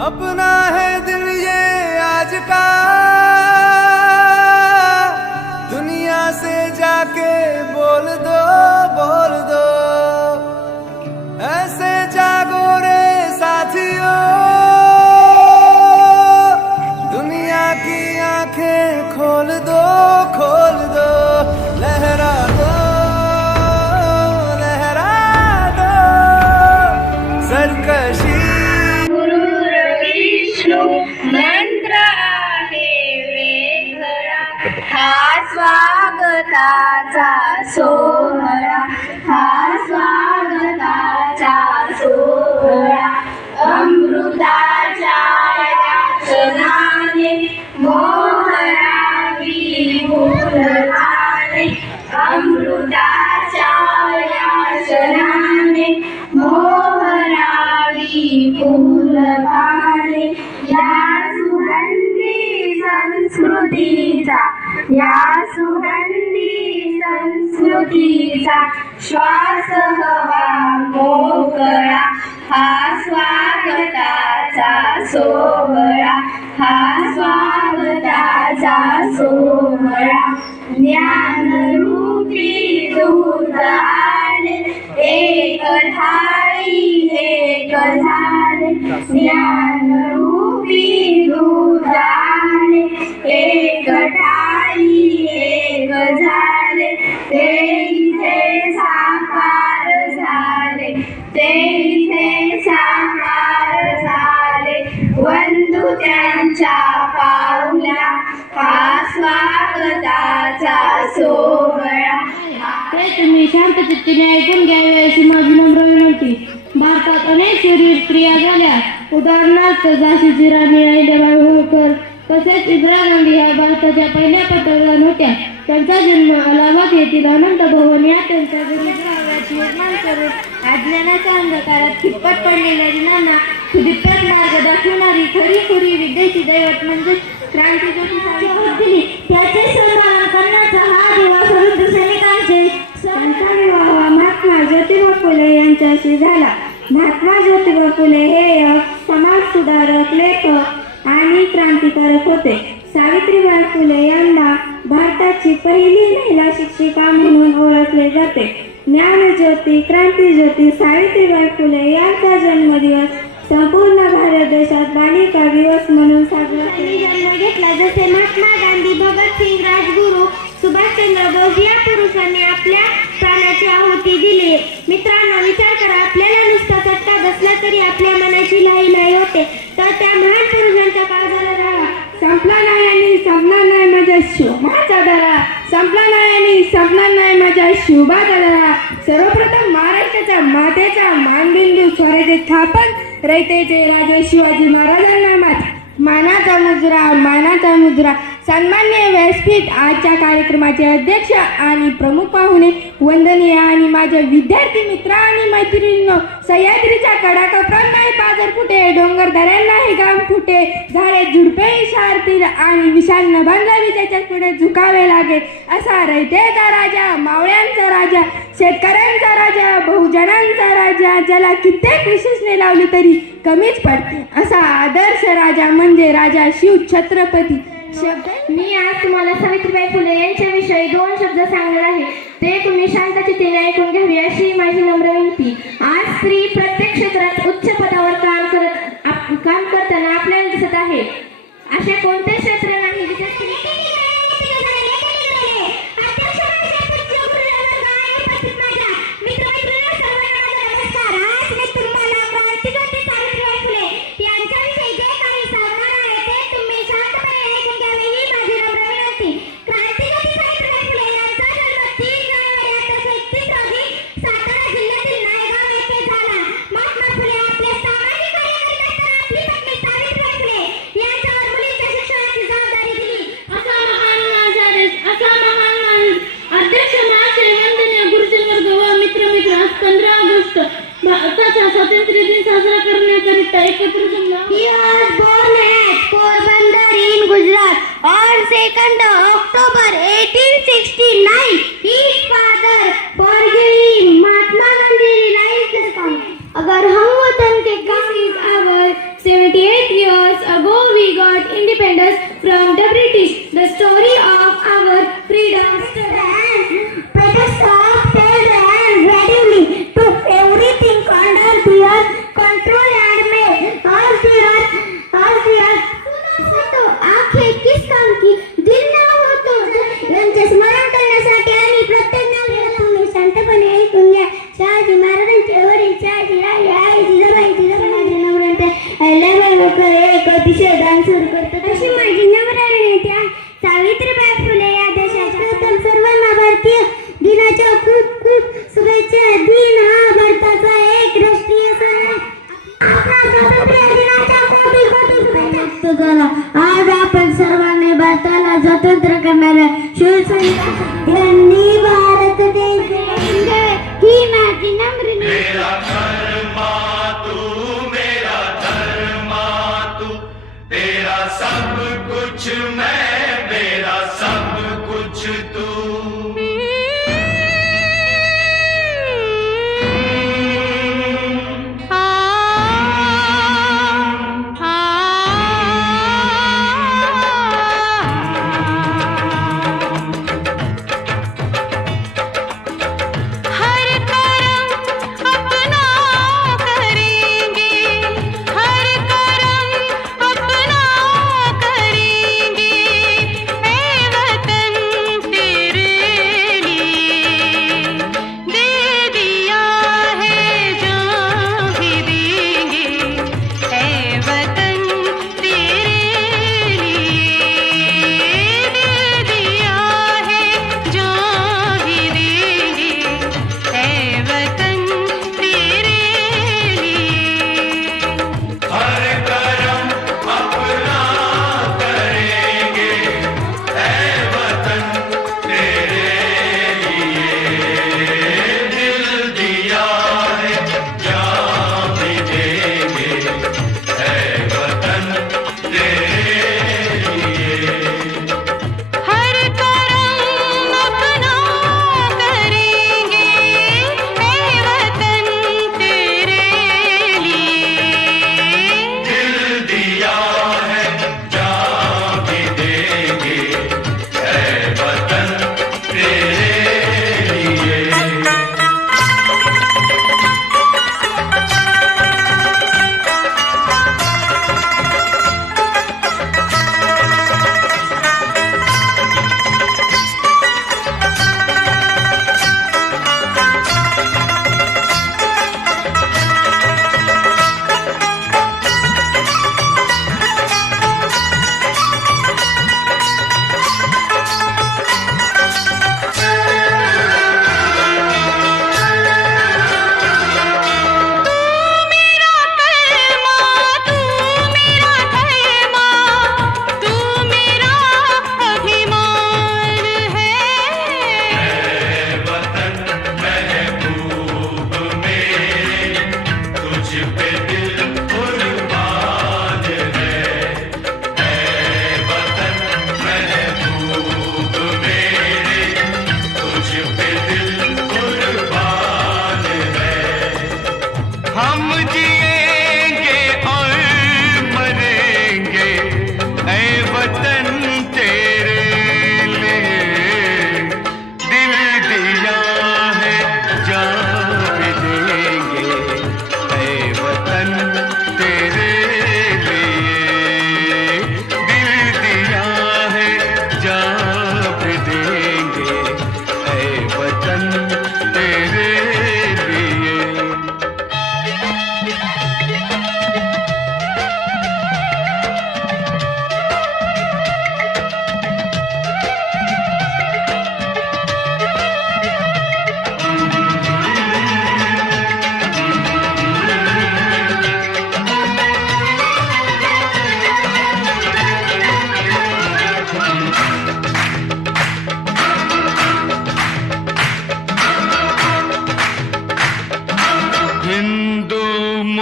अपना है दिल ये आज का। दुनिया से जाके बोल दो। स्वागताचा सो संस्कृतीचा या सुगंधी संस्कृतीचा श्वास हवा मोकळा हा स्वागताचा सोहळा हा स्वागताचा सोहळा. ज्ञानरूपी दूत आले एक थाळी एक झाले ज्ञान इथे साकार झाले. बंधू त्यांच्या पावला हा स्वागताचा सोहळा. ते तुम्ही शांत चित्तीने ऐकून घ्यावे अशी माझी नम्र विनंती. भारतात अनेक शरीर क्रिया झाल्या. उदाहरणार्थ झाशीची राणी अहिल्याबाई होळकर तसेच इंदिरा गांधी ह्या भारताच्या पहिल्या पंतप्रधान होत्या. त्यांचा जन्म अलाहाबाद येथील अनंत भवन या त्यांच्या गरीब निर्माण करून अज्ञानाच्या अंधकारात खिप्पट पडलेल्या दिनांना सुदीप्त मार्ग दाखवणारी खरी खुरी विद्येची दैवत म्हणजे क्रांतीज्योती सावित्रीबाई दिली त्याचे सन्मान करण्याचा हा दिवस वृद्ध सैनिकांचे त्यांचा विवाह महात्मा ज्योतिबा फुले यांच्याशी झाला. महात्मा ज्योतिबा फुले हे एक समाज सुधारक लेखक क्रांतिकारक होते. सावित्रीबाई फुले यांना भारताची पहिली महिला शिक्षिका म्हणून ओळखले जाते. ज्ञानज्योती क्रांतीज्योती सावित्रीबाई फुले यांचा जन्मदिवस संपूर्ण भारत देशात बालिका दिवस म्हणून साजरा जन्म घेतला. जसे महात्मा गांधी भगतसिंग राजगुरू सुभाषचंद्र बोस या पुरुषांनी आपल्या प्राणाची आहुती दिली. मित्रांनो विचार करा. आपल्याला नुसता चटका बसला तरी आपल्या मनाची लाई लाई होते. नाही माझा दरा संपला नाही आणि संपणार नाही माझ्या शिवबा दरा सर्वप्रथम महाराष्ट्राच्या मातेचा मानबिंदू स्वराज्य स्थापन. रयतेचे राजे शिवाजी महाराजांना मानाचा मुजरा मानाचा मुजरा. सन्मान्य व्यासपीठ आजच्या कार्यक्रमाचे अध्यक्ष आणि प्रमुख पाहुणे वंदनीय आणि माझे विद्यार्थी मित्र आणि मैत्रिणींनो सह्याद्रीच्या कडाकपरात नाही पाजर फुटे डोंगर दऱ्यांनाही गाम फुटे झाडे झुडपे इशारतील आणि विशाल न नभांना विजेच्या पुढे झुकावे लागे असा रयतेचा राजा मावळ्यांचा राजा शेतकऱ्यांचा राजा बहुजनांचा राजा ज्याला कित्येक विशेषणे लावली तरी कमीच पडते असा आदर्श राजा म्हणजे राजा शिव छत्रपती शब्द मी आज तुम्हाला सावित्रीबाई फुले यांच्याविषयी दोन शब्द सांगणार आहे. ते तुम्ही शांतचित्तीने ऐकून घ्यावी अशी माझी नम्र विनंती. आज स्त्री प्रत्येक क्षेत्रात उच्च स्वातंत्र्य दिन साजरा करण्याकरिता एकत्र जमला He was born at Porbandar in Gujarat on 2nd October 1869. His स्वातंत्र्य करणाऱ्या शिवसैनिक यांनी भारत देश ही माझी सब कुछ मैं मेरा सब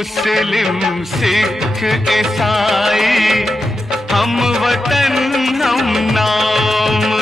मुस्लिम सिख ईसाई हम वतन हम नाम।